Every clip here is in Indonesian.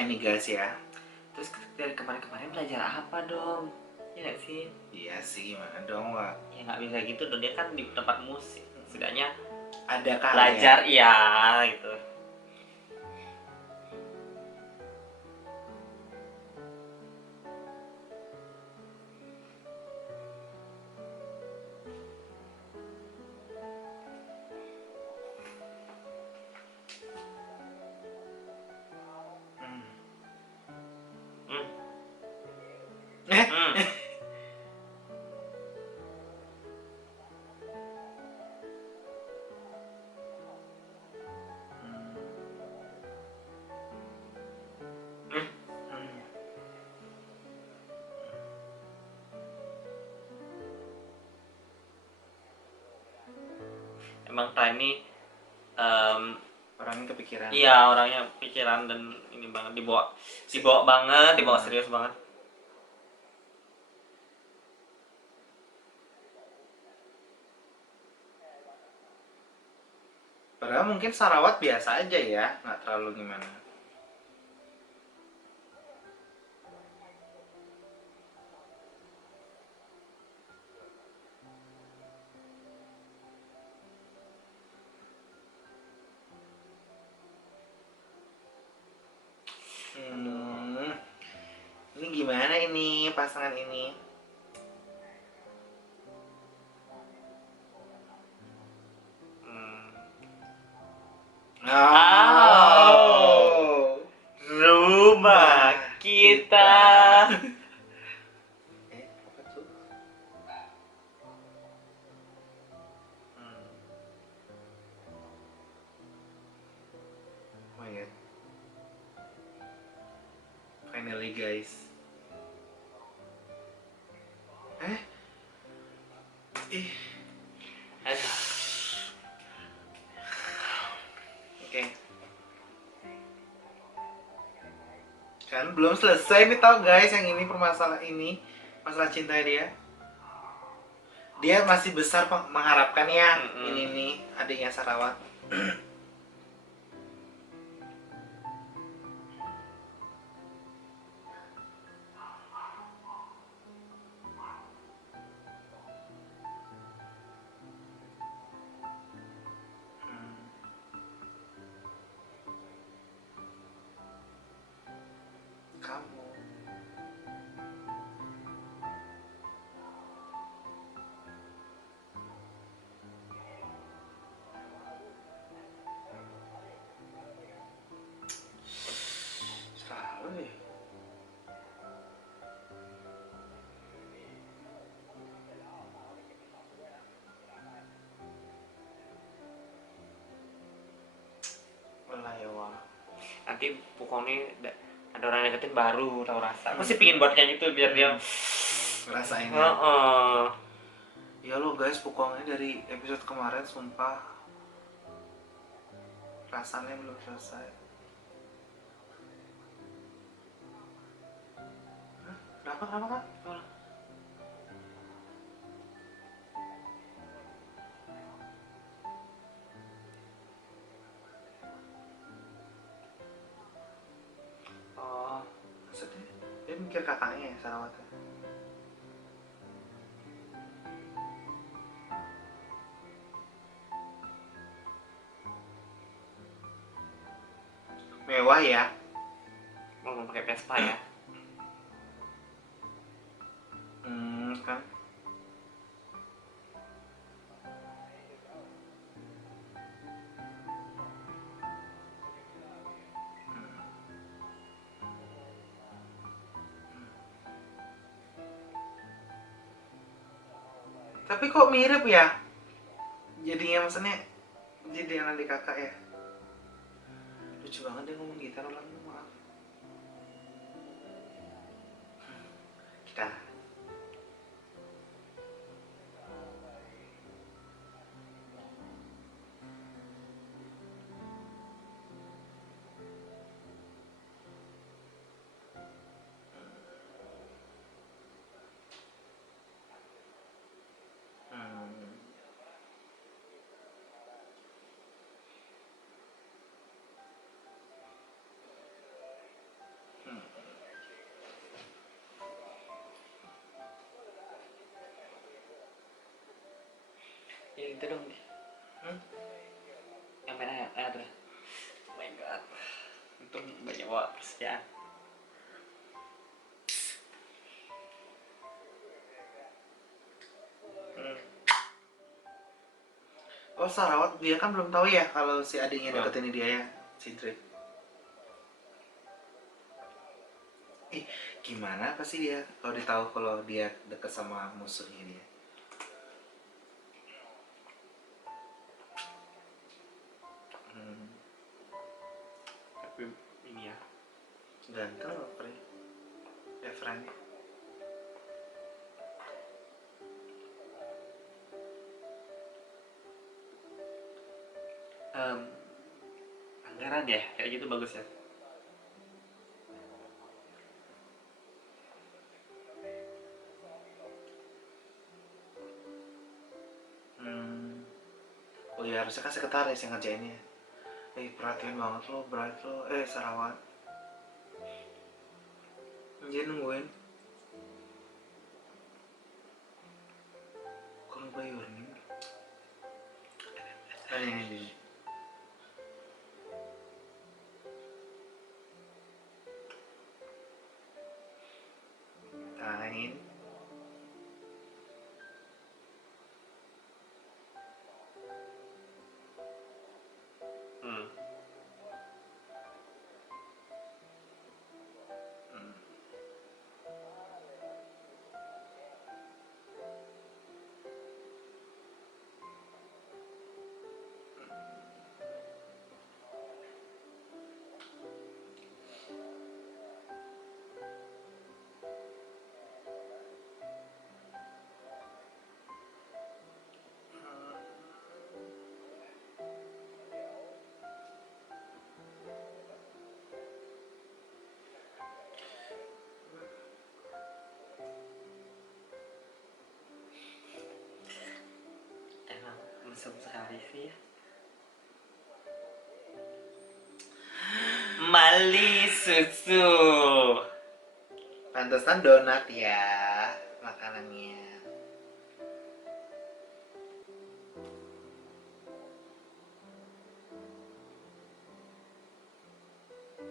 ya nih guys ya. Terus dari kemarin-kemarin belajar apa dong? Ya nggak sih? Iya sih gimana dong Wak? Ya nggak bisa gitu dong dia kan di tempat musik. Setidaknya ada kali belajar iya gitu emang ini em, orangnya kepikiran. iya orangnya pikiran dan ini banget dibawa dibawa banget dibawa serius banget. Padahal mungkin Sarawat biasa aja ya nggak terlalu gimana ini pasangan ini? Hmm. Oh. rumah kita tuh? Hmm. Oh. Finally guys. Eh? Ih, Aduh. oke. Kan belum selesai nih tau guys yang ini permasalahan ini masalah cinta dia. Dia masih besar mengharapkan ya Mm-mm. ini nih adiknya Sarawat. ya wah. nanti pokoknya da- ada orang yang deketin baru tahu rasa aku sih pingin buat kayak gitu biar dia Ngerasain ya. Heeh. Ya lo guys, pokoknya dari episode kemarin sumpah rasanya belum selesai. Hah? Kenapa? Kenapa kak? Kakaknya ya Sarawat? Mewah ya. mau pakai Vespa ya Tapi kok mirip ya? Jadinya maksudnya jadi anak adik kakak ya. Lucu banget dia ngomong gitar ulang itu dong Hmm? yang mana ya ada oh my god untung banyak bawa persediaan Hmm. Oh Sarawat dia kan belum tahu ya kalau si adiknya deketin dia ya si Drake. Ih gimana pasti dia kalau dia tahu kalau dia deket sama musuhnya dia. Em, anggaran ya kayak gitu bagus ya Hmm. Oh iya harusnya kan sekretaris yang ngerjainnya. Eh perhatian banget lo, Bright lo. Eh Sarawat. Dia nungguin. Kalau bayar nih. Ini, ini, sekali sih ya Mali susu Pantesan donat ya makanannya.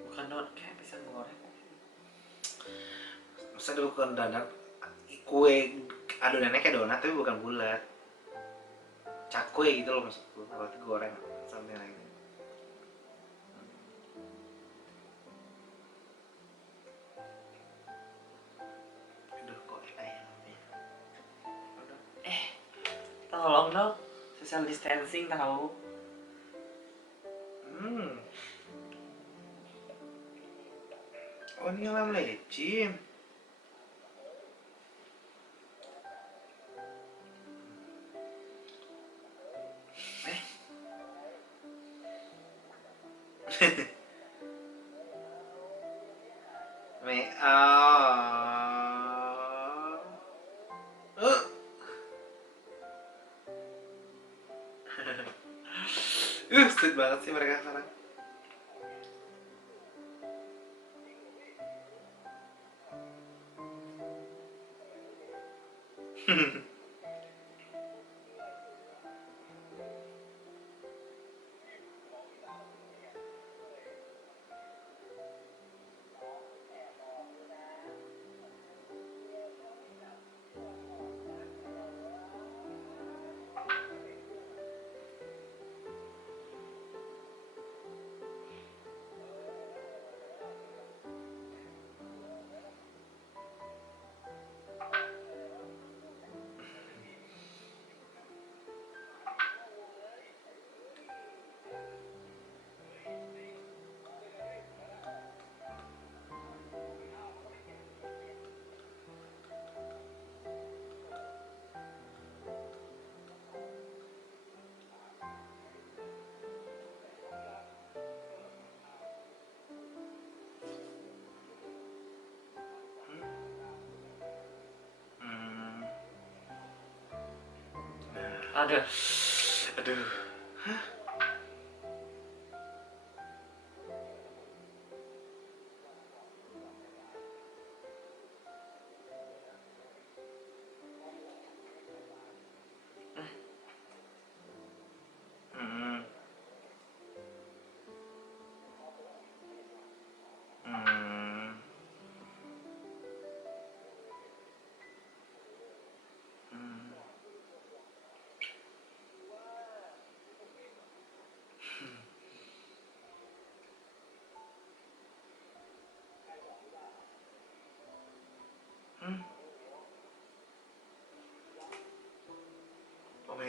bukan donat kayak pisang goreng Masa bukan donat kue adonannya kayak donat tapi bukan bulat. Cakwe gitu loh maksudku, roti goreng something like. Aduh kok ya. Aduh. tolong dong social distancing tahu Hmm. Oh ini yang lecim. Nah, aduh aduh.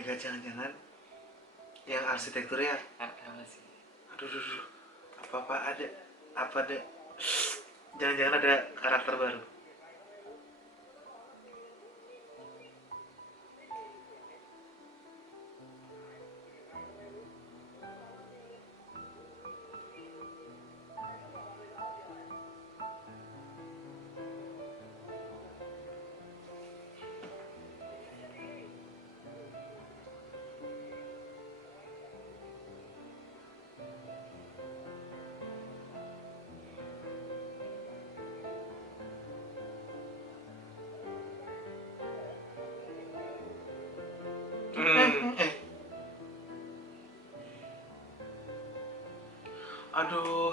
God, jangan-jangan yang arsitekturnya apa sih? Aduh, aduh, aduh. apa apa ada apa ada. Jangan-jangan ada karakter baru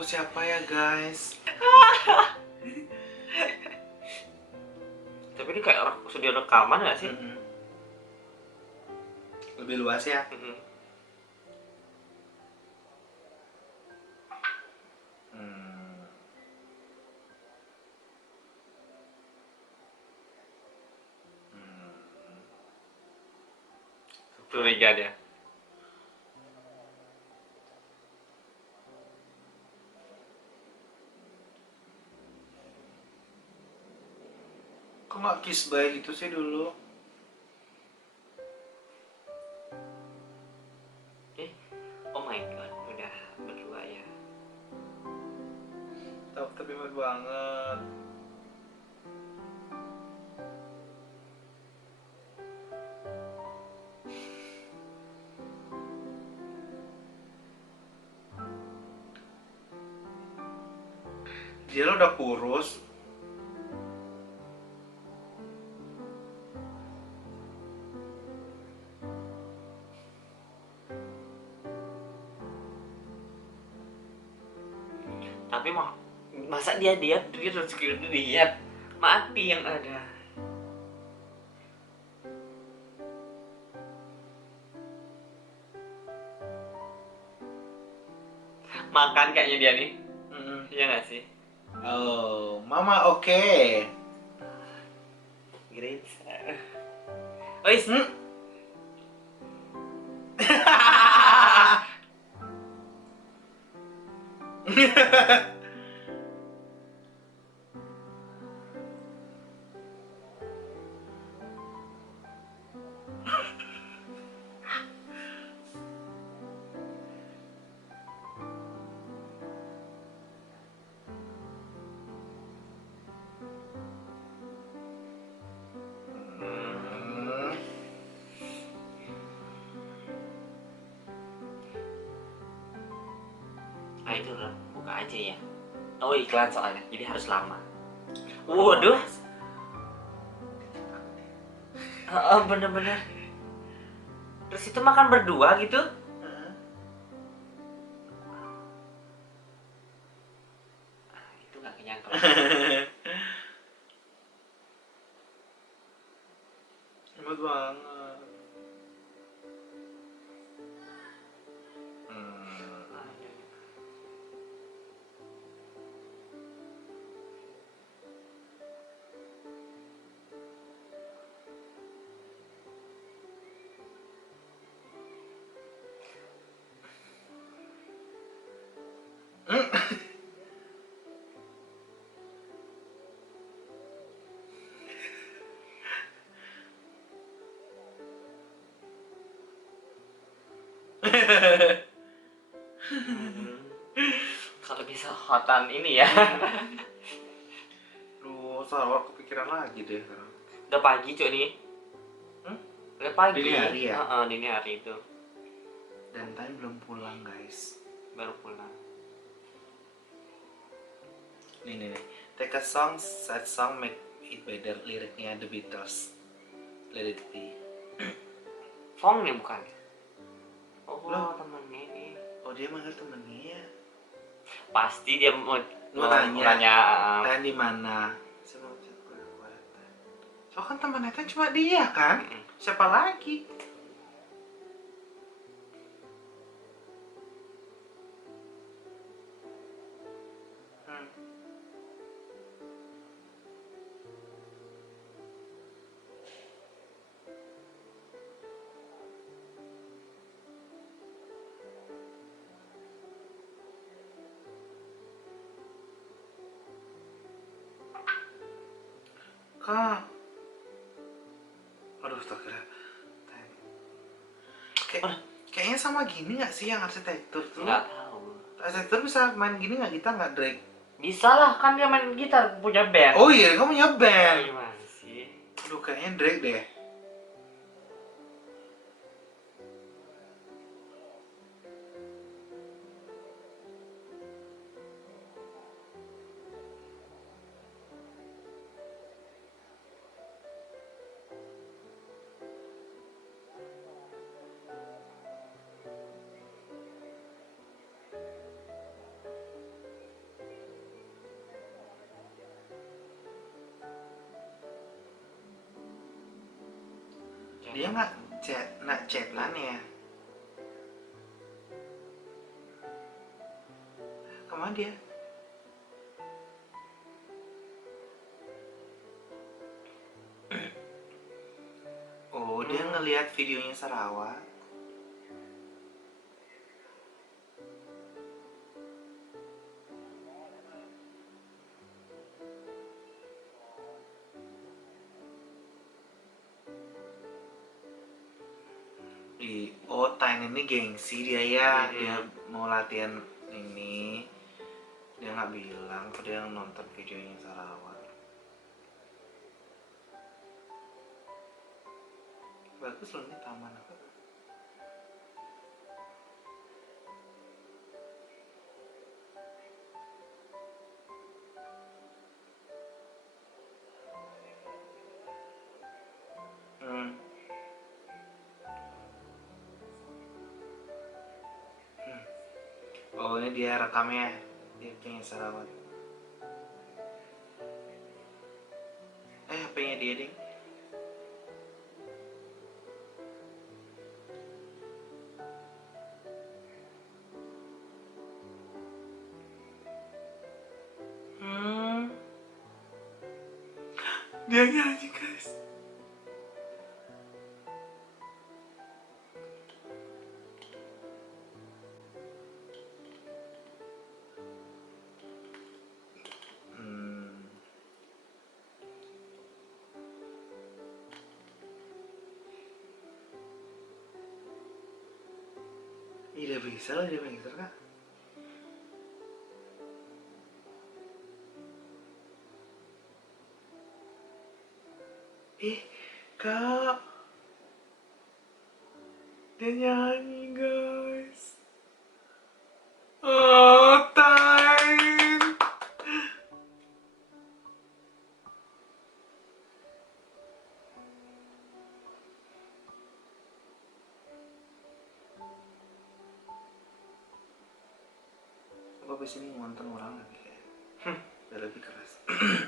siapa ya guys tapi ini kayak studio rekaman gak sih Mm-mm. lebih luas ya Mm-mm. Hmm. Kok nggak kiss bye gitu sih dulu? eh oh my god udah berdua ya Tapi tapi banget. Dia lo udah kurus. Tapi mah masa dia diet dia terus gitu diet mati yang ada makan kayaknya dia nih Mm-mm. iya gak sih Oh, mama oke. great oh is Hmm. Hmm. ah itu udah buka aja ya. Oh iklan soalnya jadi harus lama. Waduh. Bener-bener. Terus itu makan berdua gitu kalau bisa hotan ini ya Duh, salah kepikiran lagi deh sekarang. udah pagi cuy nih Hmm? udah pagi Dini hari ya? Heeh, dini hari itu Dan time belum pulang guys. baru pulang Nih nih nih. Take a song, sad song, make it better. Liriknya The Beatles. Let it be. Fong nih bukan oh Loh. temennya ini Oh dia manggil temennya. pasti dia mau Mau tanya. nanya Tanya di mana? Kekuatan. So kan temennya teh cuma dia kan? Siapa lagi? Kak aduh tak kira kayaknya sama gini nggak sih yang arsitektur tuh nggak tahu arsitektur bisa main gini nggak kita nggak drag bisa lah kan dia main gitar punya band. Oh iya kamu punya band. Gimana sih? Aduh kayaknya drag deh dia nggak chat nak chat lah nih ya? Ke mana dia? Oh dia ngelihat videonya Sarawak gengsi dia ya Hmm. dia mau latihan ini. Dia nggak bilang dia nonton videonya Sarawak. Bagus loh ini taman apa Ini dia rekamnya. Dia pengen Sarawak Eh HP-nya dia ding? Hmm. Dia nyanyi guys nyanyi guys. Oh time Apa abis ini nonton orang lagi kayak Hmm,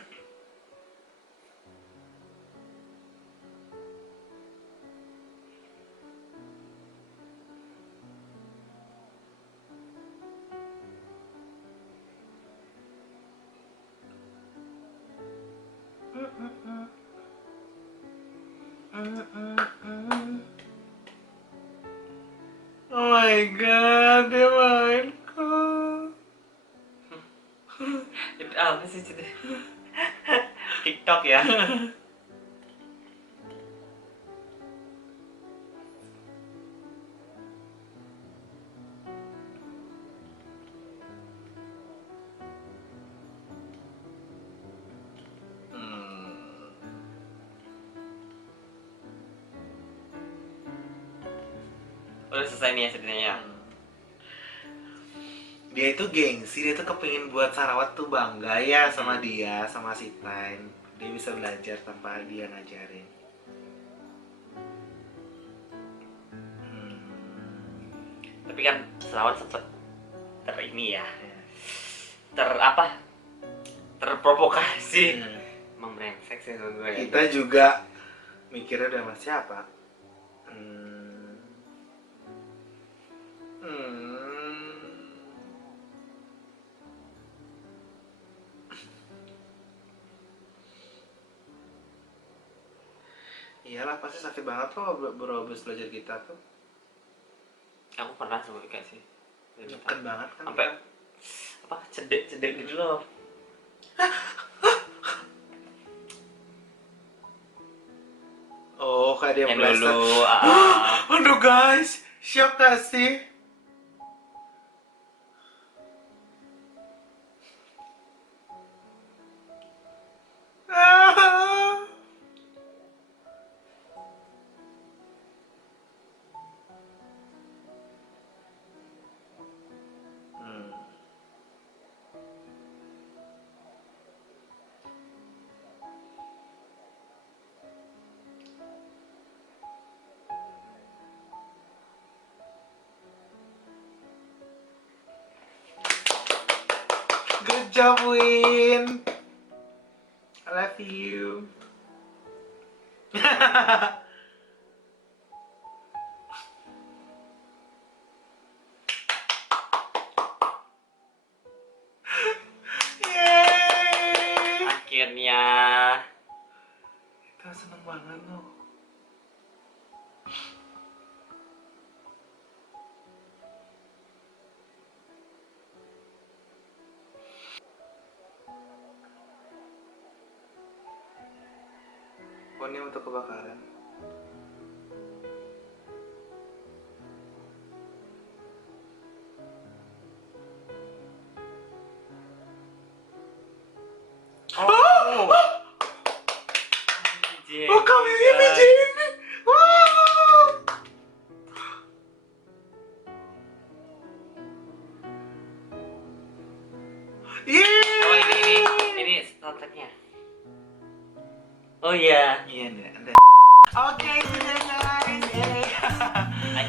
Oh my god, dia main kok. itu apa sih itu TikTok ya gengsi, dia tuh kepingin buat Sarawat tuh bangga ya sama Hmm. dia, sama si Tain. Dia bisa belajar tanpa dia ngajarin. Hmm. tapi kan Sarawat sempet ter ini ya ter apa terprovokasi Hmm. emang brengsek sih gue ya. Kita juga mikirnya udah sama siapa? Hmm. iyalah pasti sakit banget kok baru habis belajar gitar tuh. Aku pernah sama Ika sih. Nyeken banget kan sampai kita. apa cedek cedek gitu loh. Oh kayak dia yang melulu ah. aduh guys. Siapa sih? Good job, Win. I love you. Ini untuk kebakaran.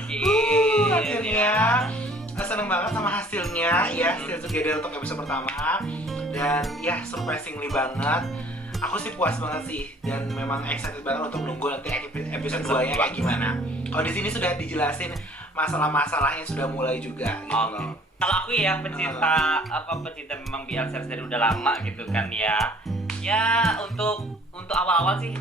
Uh, akhirnya. Uh, seneng banget sama hasilnya. Ya Still Together untuk episode pertama. Dan ya surprisingly banget. Aku sih puas banget sih. Dan memang excited banget untuk nunggu nanti epi- episode 2 nya kayak gimana. Kalau di sini sudah dijelasin masalah-masalahnya sudah mulai juga gitu loh. Kalau aku ya pencinta apa pencinta memang BL series dari udah lama gitu kan ya. Ya untuk untuk awal-awal sih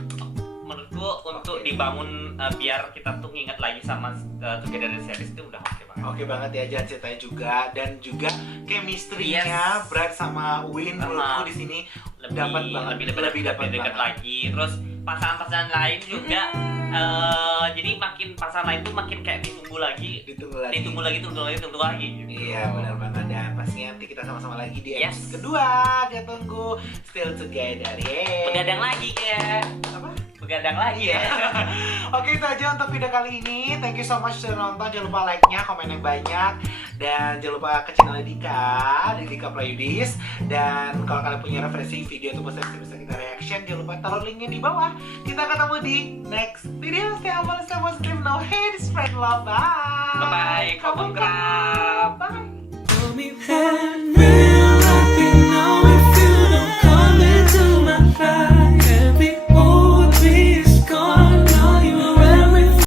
menurutku untuk Oke. dibangun eh, biar kita tuh nginget lagi sama uh, Together the series itu udah oke banget. Oke banget ya jalan ceritanya juga dan juga chemistry-nya Yes. Brad sama Win menurutku di sini Lebih Dapat banget. lebih lebih, Lebih dapat dekat lagi. Terus pasangan-pasangan lain juga eh, jadi makin pasangan lain tuh makin kayak ditunggu lagi, ditunggu lagi. ditunggu lagi, tunggu lagi, tunggu lagi. Gitu. Iya benar banget dan pastinya nanti kita sama-sama lagi di Yes. episode kedua kita tunggu still together Begadang lagi ya. apa begadang lagi ya. Oke itu aja untuk video kali ini. Thank you so much sudah nonton. Jangan lupa like-nya, komen yang banyak. Dan jangan lupa ke channel Dika, Dika Prayudis. Dan kalau kalian punya referensi video atau bisa bisa kita reaction, jangan lupa taruh linknya di bawah. Kita ketemu di next video. Stay awal, stay awal, stream No hate, spread love. Bye. Bye-bye. Kamu kerap. Bye.